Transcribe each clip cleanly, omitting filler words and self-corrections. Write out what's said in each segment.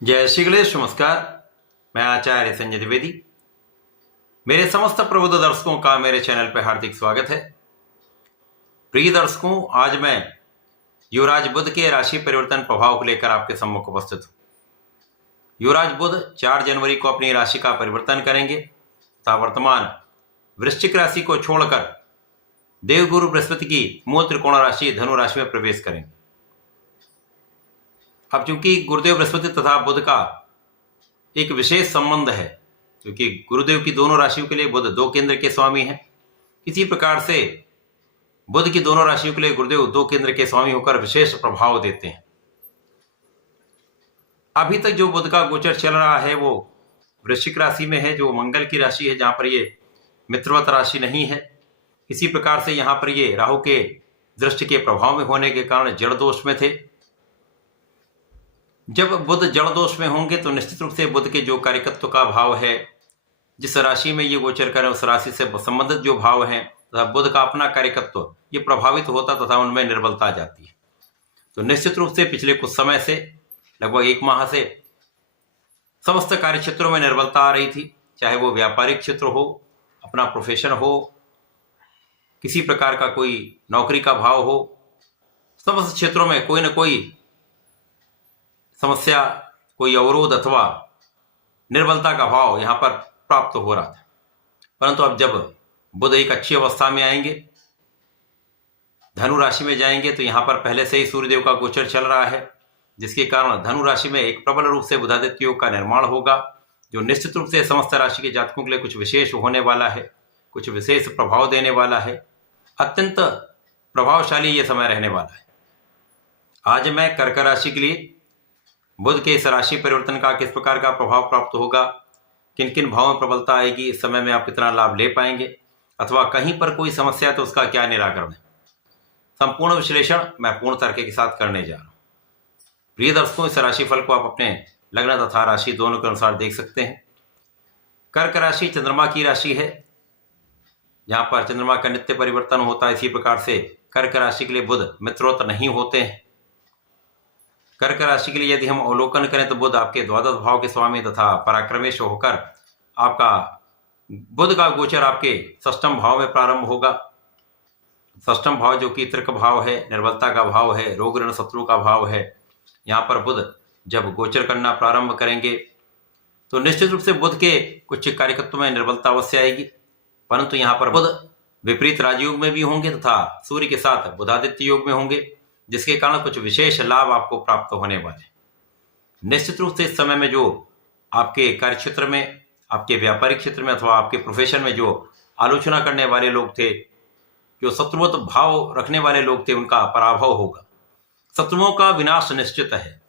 जय श्री गणेश। नमस्कार। मैं आचार्य संजय द्विवेदी। मेरे समस्त प्रबुद्ध दर्शकों का मेरे चैनल पर हार्दिक स्वागत है। प्रिय दर्शकों, आज मैं युवराज बुध के राशि परिवर्तन प्रभाव को लेकर आपके सम्मुख उपस्थित हूं। युवराज बुध 4 जनवरी को अपनी राशि का परिवर्तन करेंगे तथा वर्तमान वृश्चिक राशि को छोड़कर देवगुरु बृहस्पति की मूल त्रिकोण राशि धनु राशि में प्रवेश करेंगे। अब चूंकि गुरुदेव बृहस्पति तथा बुध का एक विशेष संबंध है, क्योंकि गुरुदेव की दोनों राशियों के लिए बुध 2 केंद्र के स्वामी हैं, इसी प्रकार से बुध की दोनों राशियों के लिए गुरुदेव 2 केंद्र के स्वामी होकर विशेष प्रभाव देते हैं। अभी तक जो बुध का गोचर चल रहा है वो वृश्चिक राशि में है, जो मंगल की राशि है, जहां पर ये मित्रवत राशि नहीं है। इसी प्रकार से यहां पर ये राहु के दृष्टि के प्रभाव में होने के कारण जड़ दोष में थे। जब बुध जड़ दोष में होंगे तो निश्चित रूप से बुध के जो कार्यकत्व का भाव है, जिस राशि में ये गोचर करें उस राशि से संबंधित जो भाव हैं तथा बुध का अपना कार्यकत्व ये प्रभावित होता तथा उनमें निर्बलता आ जाती है। तो निश्चित रूप से पिछले कुछ समय से लगभग 1 माह से समस्त कार्य क्षेत्रों में निर्बलता आ रही थी, चाहे वो व्यापारिक क्षेत्र हो, अपना प्रोफेशन हो, किसी प्रकार का कोई नौकरी का भाव हो, समस्त क्षेत्रों में कोई ना कोई समस्या, कोई अवरोध अथवा निर्बलता का भाव यहां पर प्राप्त हो रहा था। परंतु अब जब बुध एक अच्छी अवस्था में आएंगे, धनु राशि में जाएंगे, तो यहां पर पहले से ही सूर्यदेव का गोचर चल रहा है, जिसके कारण धनु राशि में एक प्रबल रूप से बुधादित्य योग का निर्माण होगा, जो निश्चित रूप से समस्त राशि के जातकों के लिए कुछ विशेष होने वाला है, कुछ विशेष प्रभाव देने वाला है। अत्यंत प्रभावशाली यह समय रहने वाला है। आज मैं कर्क राशि के लिए बुध के इस राशि परिवर्तन का किस प्रकार का प्रभाव प्राप्त होगा, किन किन भावों में प्रबलता आएगी, इस समय में आप कितना लाभ ले पाएंगे, अथवा कहीं पर कोई समस्या तो उसका क्या निराकरण है, संपूर्ण विश्लेषण मैं पूर्ण तर्क के साथ करने जा रहा हूं। प्रिय दर्शकों, इस राशिफल को आप अपने लग्न तथा राशि दोनों के अनुसार देख सकते हैं। कर्क राशि चंद्रमा की राशि है, जहां पर चंद्रमा का नित्य परिवर्तन होता है। इसी प्रकार से कर्क राशि के लिए बुध मित्रोत नहीं होते हैं। कर्क राशि के लिए यदि हम अवलोकन करें तो बुध आपके द्वादश भाव के स्वामी तथा पराक्रमेश होकर आपका बुध का गोचर आपके षष्ठम भाव में प्रारंभ होगा। षष्ठम भाव जो कि तृक भाव है, निर्बलता का भाव है, रोग ऋण शत्रु का भाव है, यहाँ पर बुध जब गोचर करना प्रारंभ करेंगे तो निश्चित रूप से बुध के कुछ कार्यकत्व में निर्बलता अवश्य आएगी। परंतु यहाँ पर बुध विपरीत राजयोग में भी होंगे तथा सूर्य के साथ बुधादित्य योग में होंगे, जिसके कारण कुछ विशेष लाभ आपको प्राप्त होने वाले। निश्चित रूप से इस समय में जो आपके कार्य क्षेत्र में, आपके व्यापारिक क्षेत्र में अथवा आपके प्रोफेशन में जो आलोचना करने वाले लोग थे, जो शत्रुवत भाव रखने वाले लोग थे, उनका पराभव होगा। शत्रुओं का विनाश निश्चित है।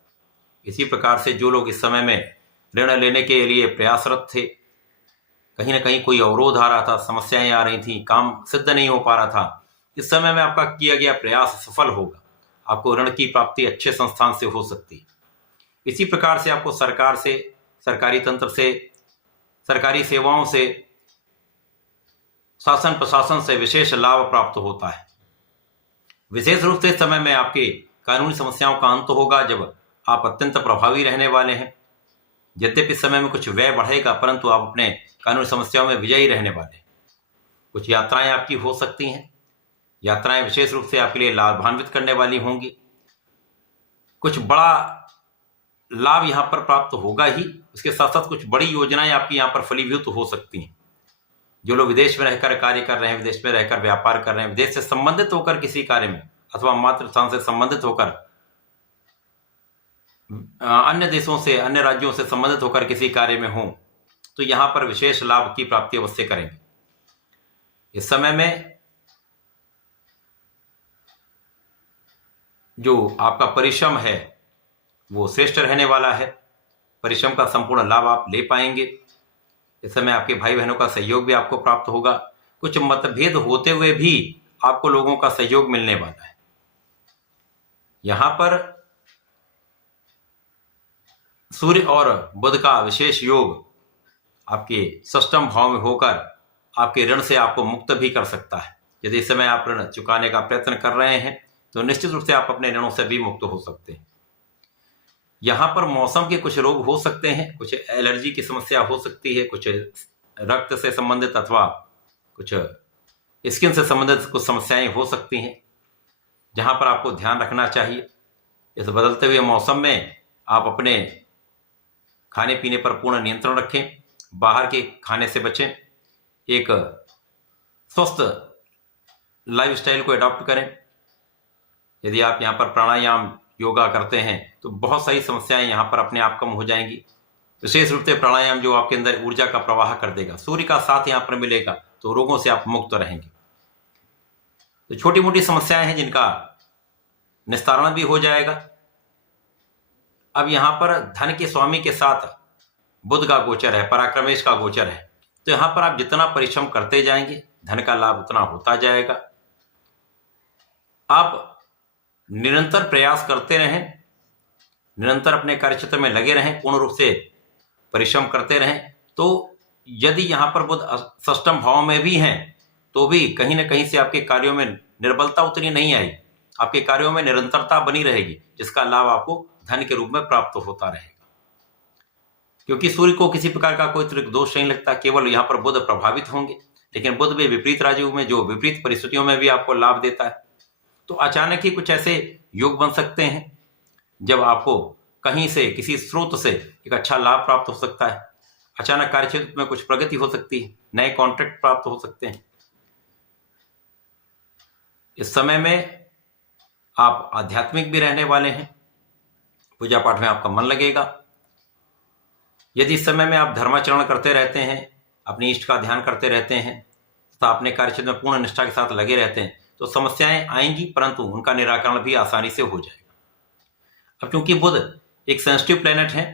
इसी प्रकार से जो लोग इस समय में ऋण लेने के लिए प्रयासरत थे, कहीं ना कहीं कोई अवरोध आ रहा था, समस्याएं आ रही थी, काम सिद्ध नहीं हो पा रहा था, इस समय में आपका किया गया प्रयास सफल होगा। आपको ऋण की प्राप्ति अच्छे संस्थान से हो सकती है। इसी प्रकार से आपको सरकार से, सरकारी तंत्र से, सरकारी सेवाओं से, शासन प्रशासन से विशेष लाभ प्राप्त होता है। विशेष रूप से इस समय में आपके कानूनी समस्याओं का अंत होगा, जब आप अत्यंत प्रभावी रहने वाले हैं। यद्यपि इस समय में कुछ व्यय बढ़ेगा, परंतु आप अपने कानूनी समस्याओं में विजयी रहने वाले हैं। कुछ यात्राएं आपकी हो सकती हैं। यात्राएं विशेष रूप से आपके लिए लाभान्वित करने वाली होंगी। कुछ बड़ा लाभ यहां पर प्राप्त होगा ही, उसके साथ साथ कुछ बड़ी योजनाएं आपकी यहां पर फलीभूत हो सकती हैं। जो लोग विदेश में रहकर कार्य कर रहे हैं, विदेश में रहकर व्यापार कर रहे हैं, विदेश से संबंधित होकर किसी कार्य में अथवा मातृ स्थान से संबंधित होकर अन्य देशों से, अन्य राज्यों से संबंधित होकर किसी कार्य में हो, तो यहां पर विशेष लाभ की प्राप्ति अवश्य करेंगे। इस समय में जो आपका परिश्रम है वो श्रेष्ठ रहने वाला है। परिश्रम का संपूर्ण लाभ आप ले पाएंगे। इस समय आपके भाई बहनों का सहयोग भी आपको प्राप्त होगा। कुछ मतभेद होते हुए भी आपको लोगों का सहयोग मिलने वाला है। यहां पर सूर्य और बुध का विशेष योग आपके षष्ठम भाव में होकर आपके ऋण से आपको मुक्त भी कर सकता है। यदि इस समय आप ऋण चुकाने का प्रयत्न कर रहे हैं तो निश्चित रूप से आप अपने ऋणों से भी मुक्त हो सकते हैं। यहाँ पर मौसम के कुछ रोग हो सकते हैं, कुछ एलर्जी की समस्या हो सकती है, कुछ रक्त से संबंधित अथवा कुछ स्किन से संबंधित कुछ समस्याएं हो सकती हैं, जहां पर आपको ध्यान रखना चाहिए। इस बदलते हुए मौसम में आप अपने खाने पीने पर पूर्ण नियंत्रण रखें, बाहर के खाने से बचें, एक स्वस्थ लाइफस्टाइल को अडॉप्ट करें। यदि आप यहाँ पर प्राणायाम योगा करते हैं तो बहुत सारी समस्याएं यहाँ पर अपने आप कम हो जाएंगी। विशेष रूप से प्राणायाम जो आपके अंदर ऊर्जा का प्रवाह कर देगा, सूर्य का साथ यहाँ पर मिलेगा तो रोगों से आप मुक्त रहेंगे। तो छोटी मोटी समस्याएं हैं जिनका निस्तारण भी हो जाएगा। अब यहाँ पर धन के स्वामी के साथ बुध का गोचर है, पराक्रमेश का गोचर है, तो यहाँ पर आप जितना परिश्रम करते जाएंगे धन का लाभ उतना होता जाएगा। आप निरंतर प्रयास करते रहें, निरंतर अपने कार्यक्षेत्र में लगे रहें, पूर्ण रूप से परिश्रम करते रहें। तो यदि यहाँ पर बुध षष्ठम भाव में भी हैं तो भी कहीं ना कहीं से आपके कार्यों में निर्बलता उतनी नहीं आई, आपके कार्यों में निरंतरता बनी रहेगी, जिसका लाभ आपको धन के रूप में प्राप्त होता रहेगा। क्योंकि सूर्य को किसी प्रकार का कोई त्रिक दोष नहीं लगता, केवल यहाँ पर बुध प्रभावित होंगे। लेकिन बुध भी विपरीत राजयोग में, जो विपरीत परिस्थितियों में भी आपको लाभ देता है। तो अचानक ही कुछ ऐसे योग बन सकते हैं जब आपको कहीं से, किसी स्रोत से एक अच्छा लाभ प्राप्त हो सकता है। अचानक कार्यक्षेत्र में कुछ प्रगति हो सकती है, नए कॉन्ट्रैक्ट प्राप्त हो सकते हैं। इस समय में आप आध्यात्मिक भी रहने वाले हैं, पूजा पाठ में आपका मन लगेगा। यदि इस समय में आप धर्माचरण करते रहते हैं, अपने इष्ट का ध्यान करते रहते हैं तथा अपने कार्यक्षेत्र में पूर्ण निष्ठा के साथ लगे रहते हैं तो समस्याएं आएंगी, परंतु उनका निराकरण भी आसानी से हो जाएगा। अब क्योंकि बुध एक सेंसिटिव प्लेनेट है,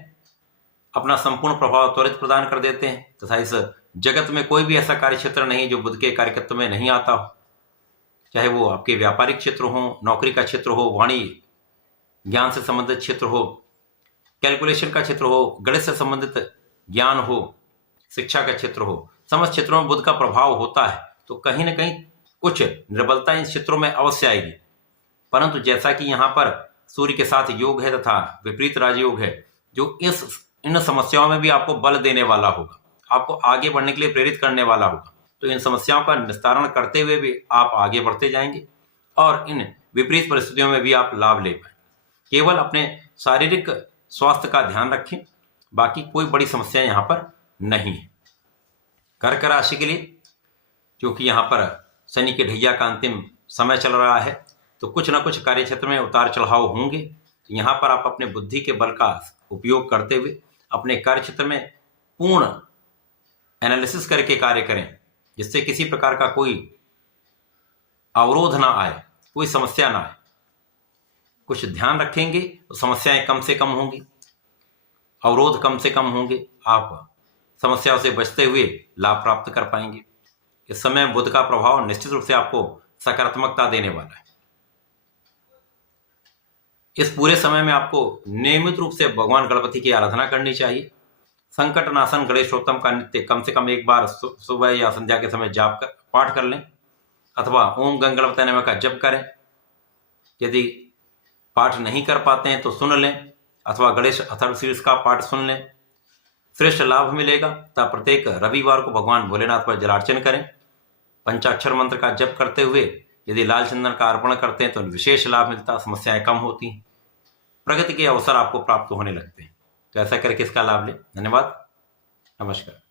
अपना संपूर्ण प्रभाव त्वरित प्रदान कर देते हैं तथा इस जगत में कोई भी ऐसा कार्यक्षेत्र नहीं जो बुध के कार्यक्षेत्र में नहीं आता हो। चाहे वो आपके व्यापारिक क्षेत्र हो, नौकरी का क्षेत्र हो, वाणी ज्ञान से संबंधित क्षेत्र हो, कैलकुलेशन का क्षेत्र हो, गणित से संबंधित ज्ञान हो, शिक्षा का क्षेत्र हो, समस्त क्षेत्रों में बुध का प्रभाव होता है। तो कहीं ना कहीं कुछ निर्बलता इन क्षेत्रों में अवश्य आएगी, परंतु जैसा कि यहाँ पर सूर्य के साथ योग है तथा विपरीत राजयोग है, जो इन समस्याओं में भी आपको बल देने वाला होगा, आपको आगे बढ़ने के लिए प्रेरित करने वाला होगा। तो इन समस्याओं का निस्तारण करते हुए भी आप आगे बढ़ते जाएंगे और इन विपरीत परिस्थितियों में भी आप लाभ ले पाएंगे। केवल अपने शारीरिक स्वास्थ्य का ध्यान रखें, बाकी कोई बड़ी समस्या यहाँ पर नहीं है। कर्क राशि के लिए क्योंकि यहाँ पर शनि के ढैया का अंतिम समय चल रहा है तो कुछ ना कुछ कार्य क्षेत्र में उतार चढ़ाव होंगे। तो यहाँ पर आप अपने बुद्धि के बल का उपयोग करते हुए अपने कार्य क्षेत्र में पूर्ण एनालिसिस करके कार्य करें, जिससे किसी प्रकार का कोई अवरोध ना आए, कोई समस्या ना आए। कुछ ध्यान रखेंगे तो समस्याएं कम से कम होंगी, अवरोध कम से कम होंगे, आप समस्याओं से बचते हुए लाभ प्राप्त कर पाएंगे। इस समय बुध का प्रभाव निश्चित रूप से आपको सकारात्मकता देने वाला है। इस पूरे समय में आपको नियमित रूप से भगवान गणपति की आराधना करनी चाहिए। संकट नाशन गणेशोत्तम का नित्य कम से कम एक बार सुबह या संध्या के समय पाठ कर लें अथवा ओम गंगणपतये नमः का जप करें। यदि पाठ नहीं कर पाते हैं तो सुन लें अथवा गणेश अथर्वशीर्ष का पाठ सुन लें, श्रेष्ठ लाभ मिलेगा। तब प्रत्येक रविवार को भगवान भोलेनाथ पर जलार्चन करें। पंचाक्षर मंत्र का जप करते हुए यदि लाल चंदन का अर्पण करते हैं तो विशेष लाभ मिलता, समस्याएं कम होती हैं, प्रगति के अवसर आपको प्राप्त होने लगते हैं। तो ऐसा करके इसका लाभ लें। धन्यवाद, नमस्कार।